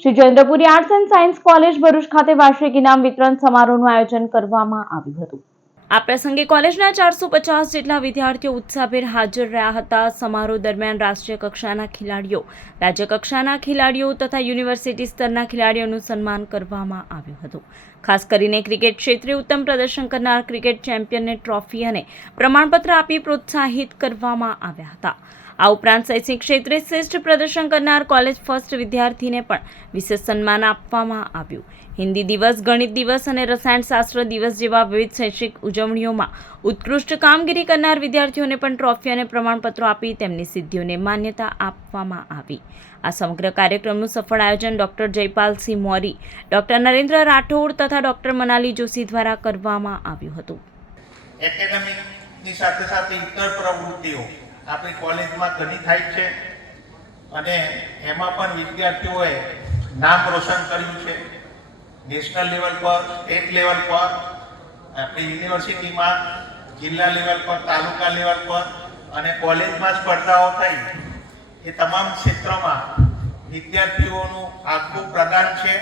Shri Jayendrapuri arts and science college Bharuch ખાતે વાર્ષિક ઇનામ વિતરણ સમારોહનું આયોજન કરવામાં આવ્યું હતું। આ પ્રસંગે કોલેજના 450 જેટલા વિદ્યાર્થીઓ ઉત્સાહભેર હાજર રહ્યા હતા। સમારોહ દરમિયાન રાષ્ટ્રીય કક્ષાના ખેલાડીઓ, રાજ્ય કક્ષાના ખેલાડીઓ તથા યુનિવર્સિટી સ્તરના ખેલાડીઓનું સન્માન કરવામાં આવ્યું હતું। ખાસ કરીને ક્રિકેટ ક્ષેત્રે ઉત્તમ પ્રદર્શન કરનાર ક્રિકેટ ચેમ્પિયનને ટ્રોફી અને પ્રમાણપત્ર આપી પ્રોત્સાહિત કરવામાં આવ્યા હતા। આ ઉપરાંત શૈક્ષણિક ક્ષેત્રે શ્રેષ્ઠ પ્રદર્શન કરનાર કોલેજ ફર્સ્ટ વિદ્યાર્થીને પણ વિશેષ સન્માન આપવામાં આવ્યું। હિન્દી દિવસ, ગણિત દિવસ અને રસાયણશાસ્ત્ર દિવસ જેવા વિવિધ શૈક્ષણિક ઉજવણીઓમાં ઉત્કૃષ્ટ કામગીરી કરનાર વિદ્યાર્થીઓને પણ ટ્રોફી અને પ્રમાણપત્રો આપી તેમની સિદ્ધિઓને માન્યતા આપવામાં આવી। આ સમગ્ર કાર્યક્રમનું સફળ આયોજન ડોક્ટર જયપાલસિંહ મોરી, ડોક્ટર નરેન્દ્ર રાઠોડ તથા ડોક્ટર મનાલી જોશી દ્વારા કરવામાં આવ્યું હતું। એકેડેમિકની સાથે સાથે ઇતર પ્રવૃત્તિઓ આપણી કોલેજમાં ઘણી થાય છે અને એમાં પણ વિદ્યાર્થીઓએ નામ રોશન કર્યું છે। નેશનલ લેવલ પર, સ્ટેટ લેવલ પર, આપણી યુનિવર્સિટીમાં જિલ્લા લેવલ પર, તાલુકા લેવલ પર અને કોલેજમાં સ્પર્ધાઓ થઈ। એ તમામ ક્ષેત્રોમાં વિદ્યાર્થીઓનું આગવું પ્રદાન છે।